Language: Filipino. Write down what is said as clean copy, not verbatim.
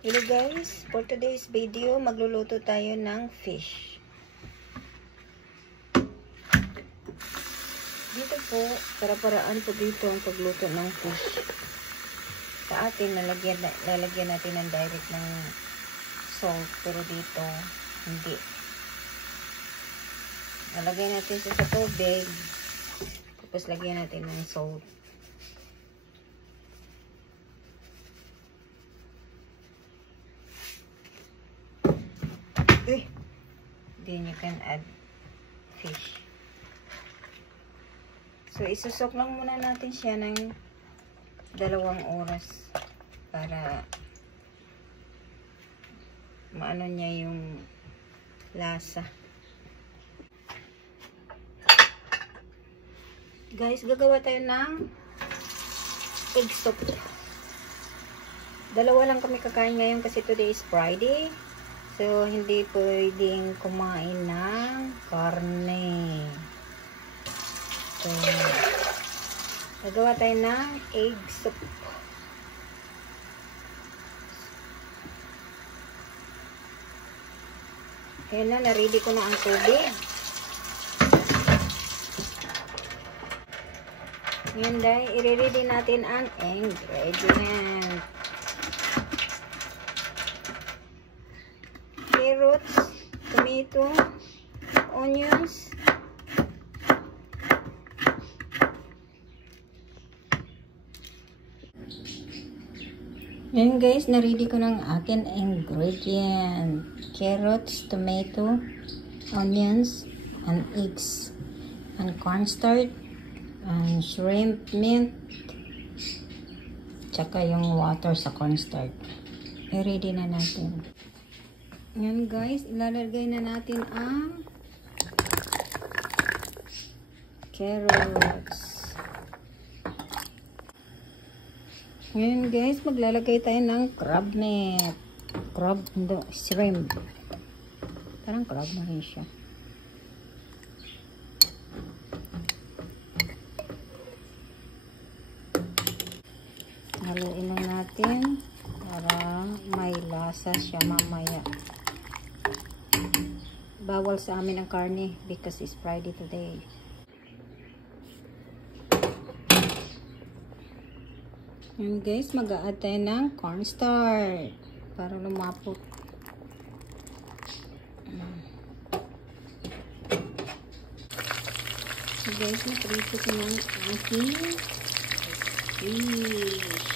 Hello guys, for today's video, magluluto tayo ng fish. Dito po, para-paraan po dito ang pagluto ng fish. Sa atin, lalagyan natin ng direct ng salt, pero dito, hindi. Lalagyan natin siya sa tubig, tapos lagyan natin ng salt. Then you can add fish. So, isusok lang muna natin siya ng 2 oras para maano niya yung lasa. Guys, gagawa tayo ng egg soup. 2 lang kami kakain ngayon kasi today is Friday. So, hindi pwedeng kumain ng karne. So, nagawa tayo ng egg soup. Ayan na, na-ready ko na ang tubig. Ngayon dahil, i-ready natin ang ingredient. Carrots, tomato, onions, ngayon guys, na-ready ko ng akin ingredient. Carrots, tomato, onions, and eggs, and cornstarch, and shrimp mint, tsaka yung water sa cornstarch. I-ready na natin. Yan guys, ilalagay na natin ang carrots. Ngayon guys, maglalagay tayo ng crab meat. Shrimp. Parang crab na rin siya. Haluin lang natin para may lasa siya mamaya. Bawal sa amin ang karne because it's Friday today. Yan guys, mag-a-add tayo ng cornstarch para lumapot. So guys, naprito ko ng aking fish.